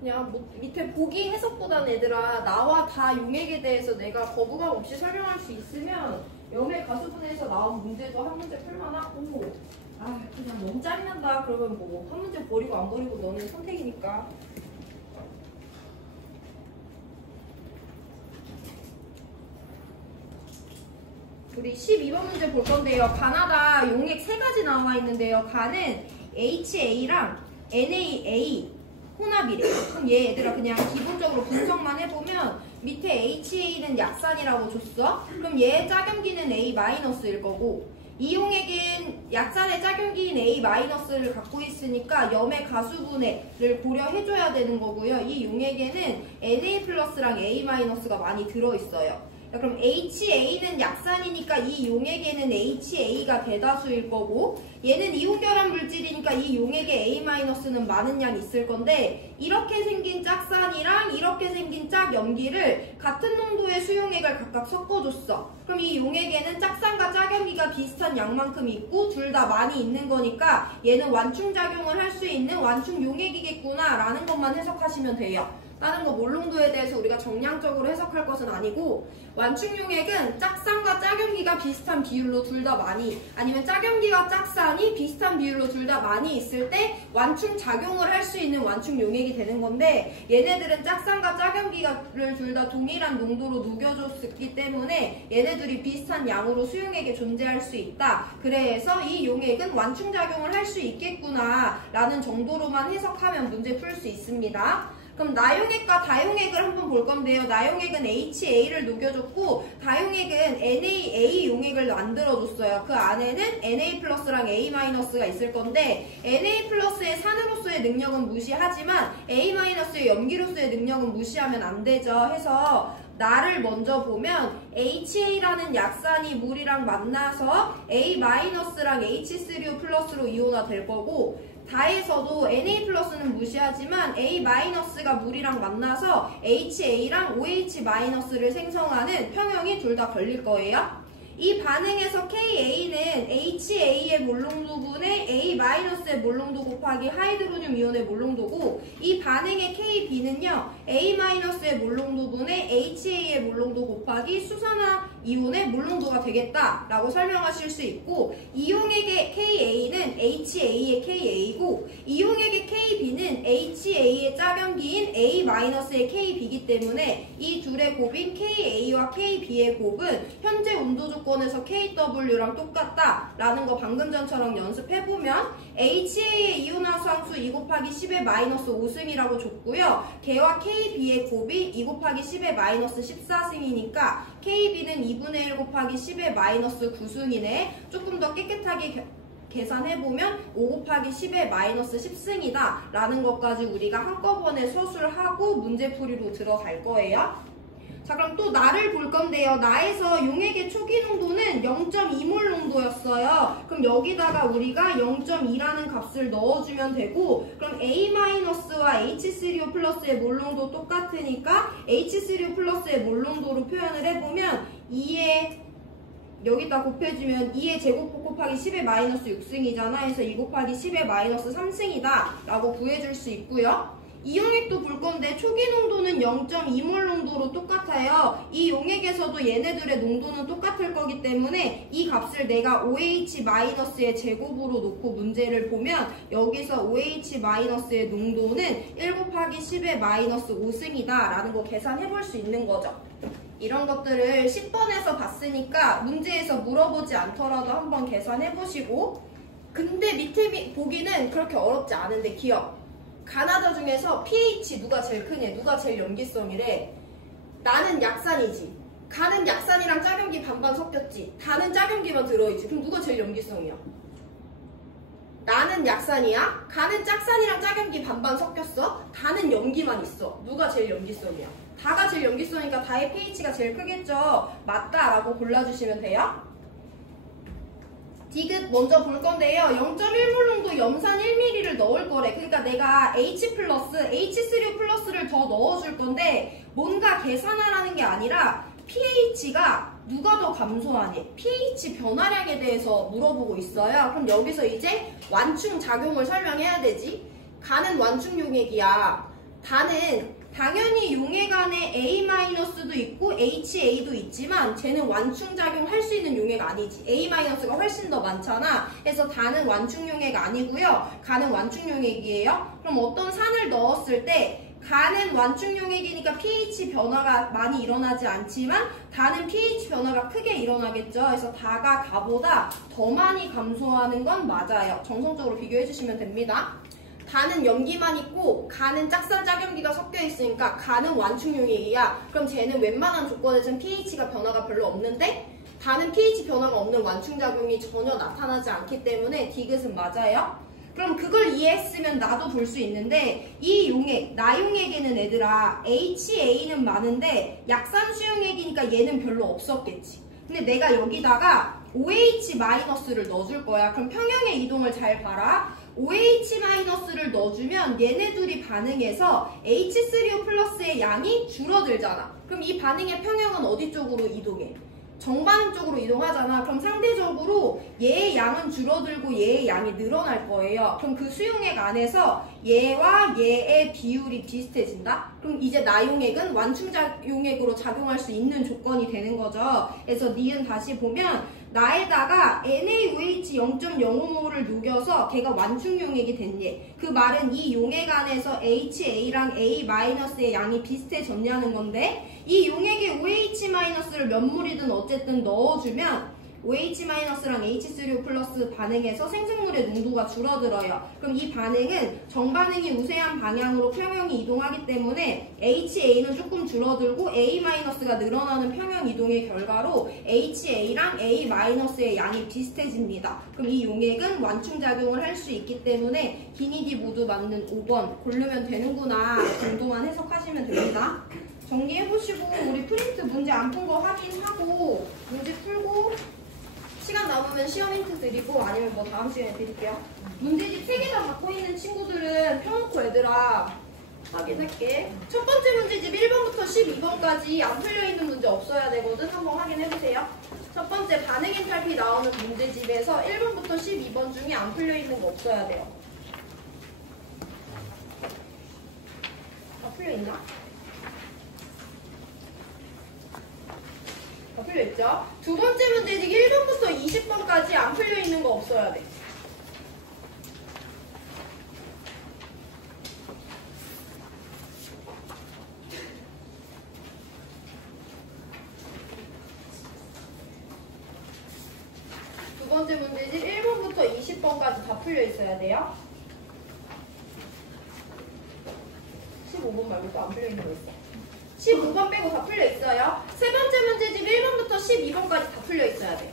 그냥 밑에 보기 해석보다는 얘들아 나와 다 용액에 대해서 내가 거부감 없이 설명할 수 있으면 염의 가수분해에서 나온 문제도 한 문제 풀만하고 그냥 너무 짜증난다 그러면 뭐 한 문제 버리고 안 버리고 너는 선택이니까. 우리 12번 문제 볼 건데요. 가나다 용액 3가지 나와 있는데요. 가는 HA랑 NaA 혼합이래. 그럼 얘들아 그냥 기본적으로 분석만 해보면 밑에 HA는 약산이라고 줬어. 그럼 얘의 짝염기는 A-일 거고 이 용액은 약산의 짝염기인 A-를 갖고 있으니까 염의 가수분해를 고려해줘야 되는 거고요. 이 용액에는 Na+랑 A-가 많이 들어있어요. 그럼 HA는 약산이니까 이 용액에는 HA가 대다수일 거고 얘는 이온결합 물질이니까 이 용액에 A-는 많은 양 있을 건데 이렇게 생긴 짝산이랑 이렇게 생긴 짝염기를 같은 농도의 수용액을 각각 섞어줬어. 그럼 이 용액에는 짝산과 짝염기가 비슷한 양만큼 있고 둘 다 많이 있는 거니까 얘는 완충작용을 할 수 있는 완충 용액이겠구나 라는 것만 해석하시면 돼요. 다른 거 몰농도에 대해서 우리가 정량적으로 해석할 것은 아니고 완충용액은 짝산과 짝염기가 비슷한 비율로 둘 다 많이 아니면 짝염기와 짝산이 비슷한 비율로 둘 다 많이 있을 때 완충작용을 할 수 있는 완충용액이 되는 건데 얘네들은 짝산과 짝염기를 둘 다 동일한 농도로 녹여줬기 때문에 얘네들이 비슷한 양으로 수용액에 존재할 수 있다. 그래서 이 용액은 완충작용을 할 수 있겠구나 라는 정도로만 해석하면 문제 풀 수 있습니다. 그럼 나용액과 다용액을 한번 볼 건데요. 나용액은 HA를 녹여줬고 다용액은 NaA 용액을 만들어줬어요. 그 안에는 Na+랑 A-가 있을 건데 Na+의 산으로서의 능력은 무시하지만 A-의 염기로서의 능력은 무시하면 안 되죠. 해서 나를 먼저 보면 HA라는 약산이 물이랑 만나서 A-랑 H3O+로 이온화 될 거고 다에서도 Na+는 무시하지만 A-가 물이랑 만나서 HA랑 OH-를 생성하는 평형이 둘 다 걸릴 거예요. 이 반응에서 KA는 HA의 몰농도분의 A-의 몰농도 곱하기 하이드로늄 이온의 몰농도고 이 반응의 KB는요 A-의 몰농도분의 HA의 몰농도 곱하기 수산화 이온의 몰농도가 되겠다라고 설명하실 수 있고 이 용액의 KA는 HA의 KA고 이 용액의 KB는 HA의 짝염기인 A-의 KB이기 때문에 이 둘의 곱인 KA와 KB의 곱은 현재 온도 조건에서 KW랑 똑같다라는 거 방금 전처럼 연습해보면 HA의 이온화수항수 2 곱하기 10의 마이너스 5승이라고 줬고요. 걔와 KB의 곱이 2 곱하기 10의 마이너스 14승이니까 KB는 2분의 1 곱하기 10의 마이너스 9승이네. 조금 더 깨끗하게 계산해보면 5 곱하기 10의 마이너스 10승이다 라는 것까지 우리가 한꺼번에 서술하고 문제풀이로 들어갈 거예요. 자, 그럼 또 나를 볼 건데요. 나에서 용액의 초기 농도는 0.2몰 농도였어요. 그럼 여기다가 우리가 0.2라는 값을 넣어주면 되고 그럼 A-와 H3O+의 몰 농도 똑같으니까 H3O+의 몰 농도로 표현을 해보면 2의 여기다 곱해주면 2의 제곱 곱하기 10의 마이너스 6승이잖아. 그래서 2 곱하기 10의 마이너스 3승이다 라고 구해줄 수 있고요. 이 용액도 볼 건데 초기 농도는 0.2몰 농도로 똑같아요. 이 용액에서도 얘네들의 농도는 똑같을 거기 때문에 이 값을 내가 OH-의 제곱으로 놓고 문제를 보면 여기서 OH-의 농도는 1 곱하기 10의 마이너스 5승이다 라는 거 계산해 볼 수 있는 거죠. 이런 것들을 10번에서 봤으니까 문제에서 물어보지 않더라도 한번 계산해 보시고 근데 밑에 보기는 그렇게 어렵지 않은데 기억 가나다 중에서 pH 누가 제일 크냐 누가 제일 염기성이래. 나는 약산이지 가는 약산이랑 짝염기 반반 섞였지 다는 짝염기만 들어있지. 그럼 누가 제일 염기성이야? 나는 약산이야 가는 짝산이랑 짝염기 반반 섞였어 다는 염기만 있어. 누가 제일 염기성이야? 다가 제일 염기성이니까 다의 pH가 제일 크겠죠. 맞다라고 골라주시면 돼요. 디귿 먼저 볼 건데요. 0.1몰 농도 염산 1ml를 넣을 거래. 그러니까 내가 H+, H3O+를 더 넣어줄 건데 뭔가 계산하라는 게 아니라 pH가 누가 더 감소하니? pH 변화량에 대해서 물어보고 있어요. 그럼 여기서 이제 완충 작용을 설명해야 되지. 가는 완충 용액이야. 다는 당연히 용액 안에 A-도 있고 HA도 있지만 쟤는 완충 작용할 수 있는 용액 아니지. A-가 훨씬 더 많잖아. 그래서 다는 완충 용액 아니고요. 가는 완충 용액이에요. 그럼 어떤 산을 넣었을 때 가는 완충 용액이니까 pH 변화가 많이 일어나지 않지만 다는 pH 변화가 크게 일어나겠죠. 그래서 다가 가보다 더 많이 감소하는 건 맞아요. 정성적으로 비교해 주시면 됩니다. 다는 염기만 있고 가는 짝산짝염기가 섞여 있으니까 가는 완충 용액이야. 그럼 쟤는 웬만한 조건에서는 pH가 변화가 별로 없는데 다는 pH 변화가 없는 완충 작용이 전혀 나타나지 않기 때문에 디귿은 맞아요. 그럼 그걸 이해했으면 나도 볼 수 있는데 이 용액, 나용액에는 얘들아 HA는 많은데 약산수용액이니까 얘는 별로 없었겠지. 근데 내가 여기다가 OH-를 넣어줄 거야. 그럼 평형의 이동을 잘 봐라. OH-를 넣어주면 얘네 둘이 반응해서 H3O+의 양이 줄어들잖아. 그럼 이 반응의 평형은 어디 쪽으로 이동해? 정반응 쪽으로 이동하잖아. 그럼 상대적으로 얘의 양은 줄어들고 얘의 양이 늘어날 거예요. 그럼 그 수용액 안에서 얘와 얘의 비율이 비슷해진다? 그럼 이제 나용액은 완충용액으로 작용할 수 있는 조건이 되는 거죠. 그래서 니은 다시 보면 나에다가 NaOH 0.05몰을 녹여서 걔가 완충용액이 됐니? 그 말은 이 용액 안에서 HA랑 A-의 양이 비슷해졌냐는 건데 이 용액에 OH-를 몇 몰이든 어쨌든 넣어주면 OH-랑 H3O+ 반응해서 생성물의 농도가 줄어들어요. 그럼 이 반응은 정반응이 우세한 방향으로 평형이 이동하기 때문에 HA는 조금 줄어들고 A-가 늘어나는 평형 이동의 결과로 HA랑 A-의 양이 비슷해집니다. 그럼 이 용액은 완충작용을 할 수 있기 때문에 기니디 모두 맞는 5번 고르면 되는구나 정도만 해석하시면 됩니다. 정리해보시고 우리 프린트 문제 안 푼 거 확인하고 문제 풀고 시간 남으면 시험 힌트 드리고 아니면 뭐 다음 시간에 드릴게요. 문제집 3개 다 갖고 있는 친구들은 펴놓고 얘들아 확인할게. 첫 번째 문제집 1번부터 12번까지 안 풀려있는 문제 없어야 되거든. 한번 확인해보세요. 첫 번째 반응 엔탈피 나오는 문제집에서 1번부터 12번 중에 안 풀려있는 거 없어야 돼요. 다 풀려있나? 다 풀려있죠? 두 번째 문제집 1번부터 20번까지 안 풀려있는 거 없어야 돼. 두 번째 문제집 1번부터 20번까지 다 풀려있어야 돼요. 15번 말고 또 안 풀려있는 거 있어. 15번 빼고 다 풀려있어요. 세 번째 문제집 1번부터 12번까지 다 풀려있어야 돼.